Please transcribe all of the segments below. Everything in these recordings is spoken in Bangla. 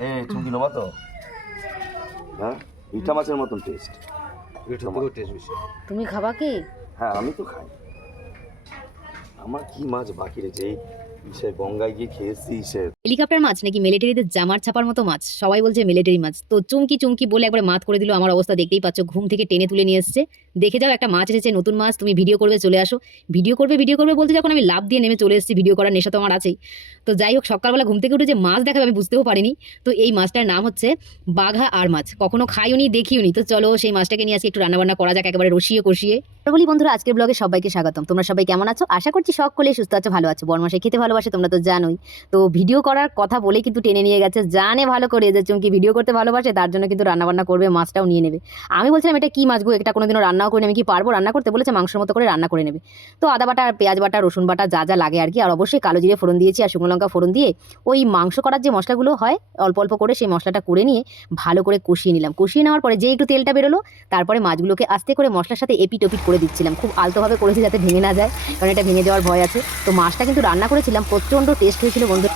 এ চুমকি নেবা তো। হ্যাঁ? মিঠা মাছের মতন টেস্ট এটার থেকেও টেস্ট বেশি। তুমি খাবা কি? হ্যাঁ আমি তো খাই। আমার কি মাছ বাকি রয়েছে এই হেলিকপ্টার মাছ নাকি মিলিটারিদের জামার ছাপার মতো মাছ? সবাই বলছে মিলিটারি মাছ। তো চুমকি চুমকি বলে একবার মাত করে দিল, আমার অবস্থা দেখতেই পাচ্ছ, ঘুম থেকে টেনে তুলে নিয়ে এসছে। দেখে যাও, একটা মাছ এসেছে, নতুন মাছ, তুমি ভিডিও করবে, চলে আসো। ভিডিও করবে ভিডিও করবে বলতে যখন আমি লাভ দিয়ে নেমে চলে এসেছি ভিডিও করার নেশা তো আমার আছেই। তো যাই হোক, সকালবেলা ঘুম থেকে উঠে যে মাছ দেখাবে, আমি বুঝতেও পারিনি। তো এই মাছটার নাম হচ্ছে বাঘা আর মাছ। কখনো খাইও নি দেখিও নি তো চলো, সেই মাছটাকে নিয়ে আজকে একটু রান্নাবান্না করা যাক, একেবারে রসিয়ে কষিয়ে। বলি বন্ধুরা, আজকের ব্লগে সবাইকে স্বাগতম। তোমরা সবাই কেমন আছো? আশা করছি সকলে সুস্থ আছো, ভালো আছো। বর্মাসে খেতে ভালোবাসে, তোমরা তো জানোই। তো ভিডিও করার কথা বলে কিন্তু টেনে নিয়ে গেছে, জানে ভালো করে যে চুমকি ভিডিও করতে ভালোবাসে, তার জন্য কিন্তু রান্নাবান্না করবে, মাছটাও নিয়ে নেবে। আমি বলছিলাম, এটা কি মাছ গো? এটা কোনোদিনও রান্নাও করে আমি কি পারব রান্না করতে? বলেছে, মাংসের মতো করে রান্না করে নেবে। তো আদা বাটা আর পেঁয়াজ বাটা, রসুন বাটা, যা যা লাগে আর কি, আর অবশ্যই কালো জিরে ফোড়ন দিয়েছি আর শুকনো লঙ্কা ফোড়ন দিয়ে ওই মাংস করার যে মশলাগুলো হয়, অল্প অল্প করে সেই মশলাটা করে নিয়ে ভালো করে কষিয়ে নিলাম। কষিয়ে নেওয়ার পরে যে একটু তেলটা বেরোলো, তারপরে মাছগুলোকে আস্তে করে মশলার সাথে এপিট ওপিট করে দিচ্ছিলাম। খুব আলতোভাবে করেছি যাতে ভেঙে না যায়, কারণ এটা ভেঙে যাওয়ার ভয় আছে। তো মাছটা কিন্তু রান্না করেছিলাম, প্রচণ্ড টেস্ট হয়েছিল বন্ধু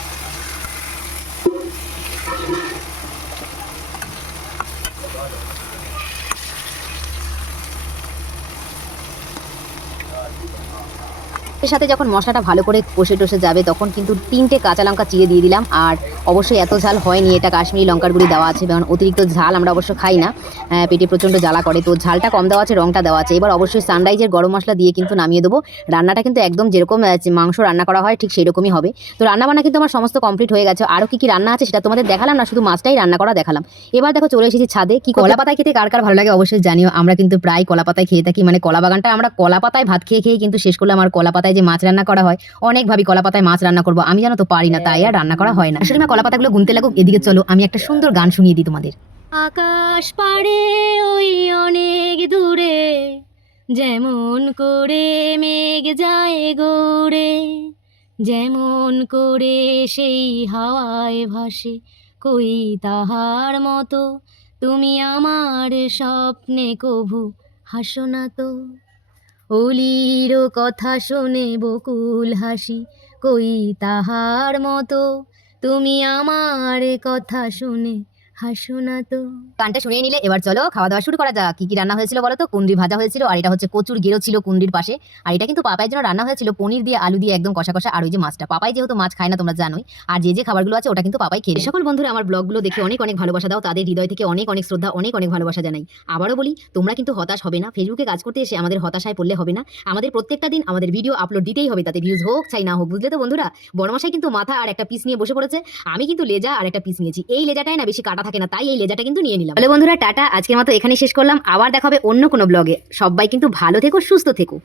এর সাথে যখন মশলাটা ভালো করে কষে টষে যাবে তখন কিন্তু তিনটে কাঁচা লঙ্কা চিড়ে দিয়ে দিলাম। আর অবশ্যই এত ঝাল হয়নি এটা কাশ্মীরি লঙ্কার গুঁড়ি দেওয়া আছে কারণ অতিরিক্ত ঝাল আমরা অবশ্য খাই না। আহ, পেটে প্রচণ্ড জ্বালা করে তো ঝালটা কম দেওয়া আছে রঙটা দেওয়া আছে। এবার অবশ্যই সানরাইজের গরম মশলা দিয়ে কিন্তু নামিয়ে দেবো। রান্নাটা কিন্তু একদম যেরকম মাংস রান্না করা হয় ঠিক সেরকমই হবে। তো রান্না বান্না কিন্তু আমার সমস্ত কমপ্লিট হয়ে গেছে। আরও কি কি রান্না আছে সেটা তোমাদের দেখালাম না শুধু মাছটাই রান্না করা দেখালাম। এবার দেখো চলে এসেছি ছাদে কি কলা পাতায় খেতে কার কার ভালো লাগে অবশ্যই জানিও। আমরা কিন্তু প্রায় কলা পাতায় খেয়ে থাকি মানে কলা বাগানটা আমরা কলা পাতায় ভাত খেয়ে খেয়ে কিন্তু শেষ করলাম আর কলা পাতায় যে মাছ রান্না করা হয়, অনেক ভাবি কলা পাতায় মাছ রান্না করব। আমি জানো তো পারি না, তাই আর রান্না করা হয় না। আসলে মা কলা গুনতে লাগুক, এদিকে চলো, আমি একটা সুন্দর গান শুনিয়ে দিই তোমাদের। আকাশ পাড়ে ওই অনেক দূরে, যেমন করে মেঘ যায় গোড়ে, যেমন করে সেই হাওয়ায় ভাসে, কই তাহার মতো, তুমি আমার স্বপ্নে কভু হাসো না তো। অলির কথা শোনে বকুল হাসি কই তাহার মতো? তুমি আমার কথা শুনে হাসো না তো। গানটা শুনিয়ে নিলে এবার চলো খাওয়া দাওয়া শুরু করা যাক। কি কি রান্না হয়েছিল বলো তো? কুন্ডি ভাজা হয়েছিল আর এটা হচ্ছে কচুর গেরো ছিল কুন্ডির পাশে। আর এটা কিন্তু পাপাইয়ের জন্য রান্না হয়েছিল পনির দিয়ে আলু দিয়ে একদম কষা কষা। আর ওই যে মাছটা পাপাই যেহেতু মাছ খায় না তোমরা জানোই। আর যে যে খাবারগুলো আছে ওটা কিন্তু পাপাই খেয়ে সকল বন্ধুরা আমার ব্লগগুলো দেখে অনেক অনেক ভালোবাসা দাও তাদের হৃদয় থেকে অনেক অনেক শ্রদ্ধা অনেক অনেক ভালোবাসা জানাই। আবারও বলি তোমরা কিন্তু হতাশ হবে না। ফেসবুকে কাজ করতে এসে আমাদের হতাশায় পড়লে হবে না। আমাদের প্রত্যেকটা দিন আমাদের ভিডিও আপলোড দিতেই হবে তাতে ভিউজ হোক চাই না হোক বুঝলে তো বন্ধুরা? বড়মশাই কিন্তু মাথা আর একটা পিস নিয়ে বসে পড়েছে। আমি কিন্তু লেজা আর একটা পিস নিয়েছি। এই লেজাটাই না বেশি কাটা থাকে না, তাই এই লেজাটা কিন্তু নিয়ে নিলাম। তাহলে বন্ধুরা, টাটা, আজকের মতো এখানে শেষ করলাম। আবার দেখাবে অন্য কোনো ব্লগে সবাই কিন্তু ভালো থেকো, সুস্থ থেকো।